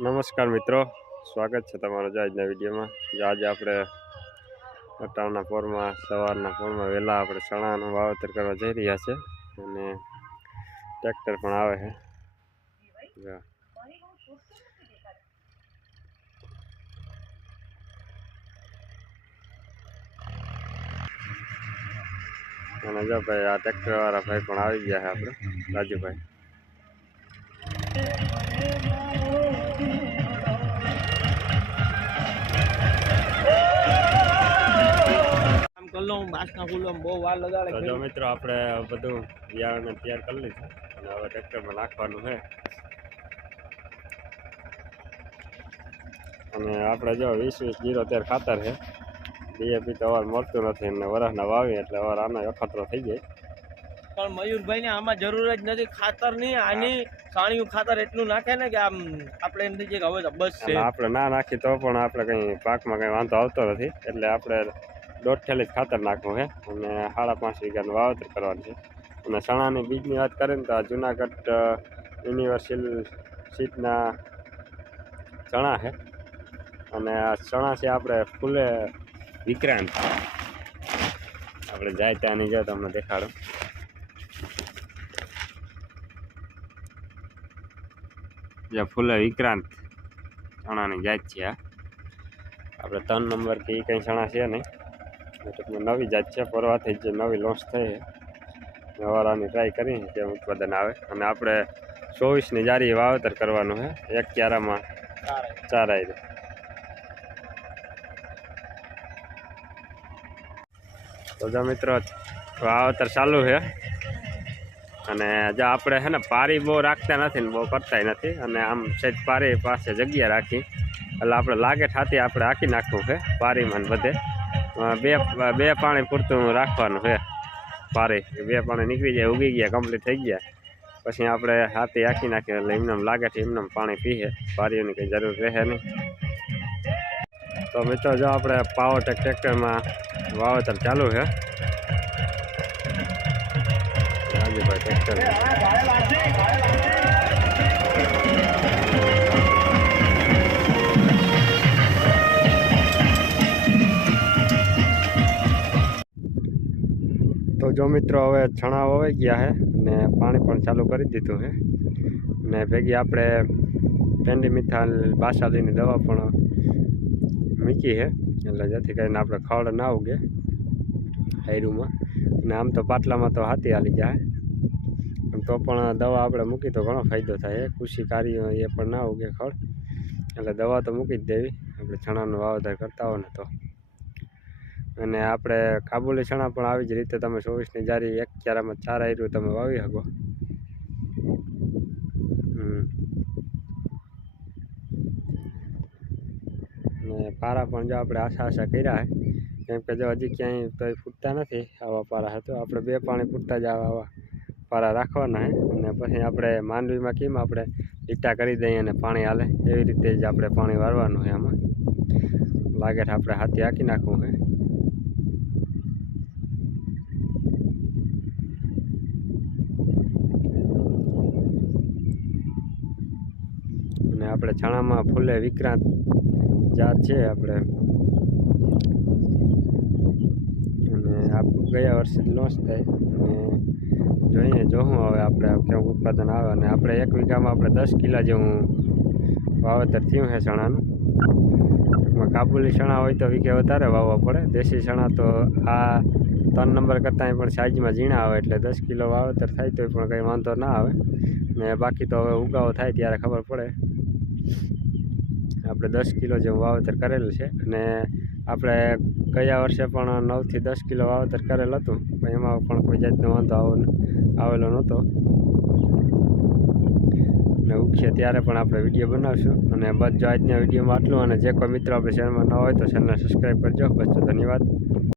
નમસ્કાર મિત્રો, સ્વાગત છે તમારું આજના વિડીયોમાં. જો આજે આપણે અટાવના પોરમાં, સવારના પોરમાં વહેલા આપણે ચણાનું વાવેતર કરવા જઈ રહ્યા છે અને ટ્રેક્ટર પણ આવે છે. અને જો ભાઈ, આ ટ્રેક્ટર વાળા ભાઈ પણ આવી ગયા છે આપણે. રાજુભાઈ. કામ બાસના ફૂલો બહુ વાર લગાડે તો મિત્રો આપણે બધું બિયારણને તૈયાર કરી લીધું અને હવે ટ્રેક્ટરમાં નાખવાનું છે. અને આપણે જો વીસ વીસ જીરો તેર ખાતર છે. ડીએપી તો અવાર મળતું નથી અને વરસના વાવી એટલે અવાર આનો અખતરો થઈ જાય. પણ મયુરભાઈ ને આમાં જરૂર જ નથી ખાતરની આની સાણિયું ખાતર એટલું નાખે ને કે આમ આપણે એમ થઈ જાય કે હવે બસ છે. આપણે ના નાખી તો પણ આપણે કંઈ પાકમાં કંઈ વાંધો આવતો નથી. એટલે આપણે દોઢ થેલી જ ખાતર નાખવું છે અને સાડા પાંચ વીઘાનું વાવેતર કરવાનું છે. અને ચણાની બીજની વાત કરીએ ને તો આ જુનાગઢ યુનિવર્સિલ સીટના ચણા છે અને આ ચણા છે આપણે ફૂલે વિક્રાંત. આપણે જાય ત્યાંની જાય તમને દેખાડો. જે ફૂલે વિક્રાંત ચણાની જાત છે આ. આપણે ત્રણ નંબર કે એ કંઈ ચણા છે નહીં. નવી જાત છે પરવાથી જે નવી લોન્ચ થઈ. વાળાની ટ્રાય કરી કેમ ઉત્પાદન આવે. અને આપણે ચોવીસની જારી વાવેતર કરવાનું છે એક ક્યારામાં ચાર આયરે તો જો મિત્રો, વાવેતર ચાલુ છે. અને જો આપણે છે ને પારી બહુ રાખતા નથી ને બહુ કરતાય નથી. અને આમ સેજ પારી પાસે જગ્યા રાખી. એટલે આપણે લાગે ઠાતી આપણે આખી નાખવું છે, પારીમાં બધે. બે બે પાણી પૂરતું રાખવાનું છે. પારી. બે પાણી નીકળી જાય, ઉગી ગયા કમ્પ્લીટ થઈ ગયા. પછી આપણે હાથી આખી નાખીએ એટલે એમને લાગે છે એમને પાણી પીએ પારીઓની કંઈ જરૂર રહે નહીં. તો મિત્રો, જો આપણે પાવરટેક ટ્રેક્ટરમાં વાવેતર ચાલુ છે. રાજુભાઈ ટ્રેક્ટર તો જો મિત્રો હવે છણા વવાઈ ગયા છે ને પાણી પણ ચાલુ કરી દીધું છે ને ભેગી આપણે પેન્ડી મિથાલ બાસાલીની દવા પણ મૂકી છે એટલે જેથી કરીને આપણે ખળ ના ઉગે હાયરુમાં. ને આમ તો પાટલામાં તો હાથી હાલી જાય તો પણ દવા આપણે મૂકી તો ઘણો ફાયદો થાય કૃષિ કાર્ય એ પણ ના ઉગે ખડ એટલે દવા તો મૂકી જ દેવી. આપણે ચણાનું વાવેતર કરતા હોય ને તો. અને આપણે કાબુલી ચણા પણ આવી જ રીતે તમે ચોવીસની જારી એક ક્યારામાં ચાર આયરું તમે વાવી શકો. હમ. ને પારા પણ જો આપણે આશા આશા કર્યા કેમ કે જો હજી ક્યાંય તો ફૂટતા નથી આવા પારા હતો આપણે બે પાણી ફૂટતા જ આવા પારા રાખવાના અને પછી આપણે માંડવીમાં કેમ આપણે લીટા કરી દઈએ અને પાણી હાલે, એવી રીતે જ આપણે પાણી વાળવાનું છે આમાં. લાગે આપણે હાથી હાંકી નાખવું છે અને આપણે છાણામાં ફૂલે વિક્રાંત જાત છે આપણે. અને ગયા વર્ષે લોન્ચ થઈ અને જોઈએ જોવું હવે આપણે કેવું ઉત્પાદન આવે. અને આપણે એક વીઘામાં આપણે દસ કિલા જેવું વાવેતર થયું છે ચણાનું ટૂંકમાં કાબુલી ચણા હોય તો વીઘે વધારે વાવવા પડે. દેશી ચણા તો આ ત્રણ નંબર કરતાં પણ સાઈઝમાં ઝીણા આવે એટલે દસ કિલો વાવેતર થાય તો પણ કંઈ વાંધો ના આવે. ને બાકી તો હવે ઉગાવો થાય ત્યારે ખબર પડે. આપણે દસ કિલો જેવું વાવેતર કરેલું છે અને આપણે ગયા વર્ષે પણ નવથી દસ કિલો વાવેતર કરેલ હતું, પણ એમાં પણ કોઈ જાતનો વાંધો આવો આવેલો નહોતો. ને ઉગશે ત્યારે પણ આપણે વીડિયો બનાવશું અને બસ જો આજના વિડીયોમાં આટલું, અને જે કોઈ મિત્રો આપણે ચેનલમાં ન હોય તો ચેનલને સબસ્ક્રાઈબ કરજો. બસ ધન્યવાદ.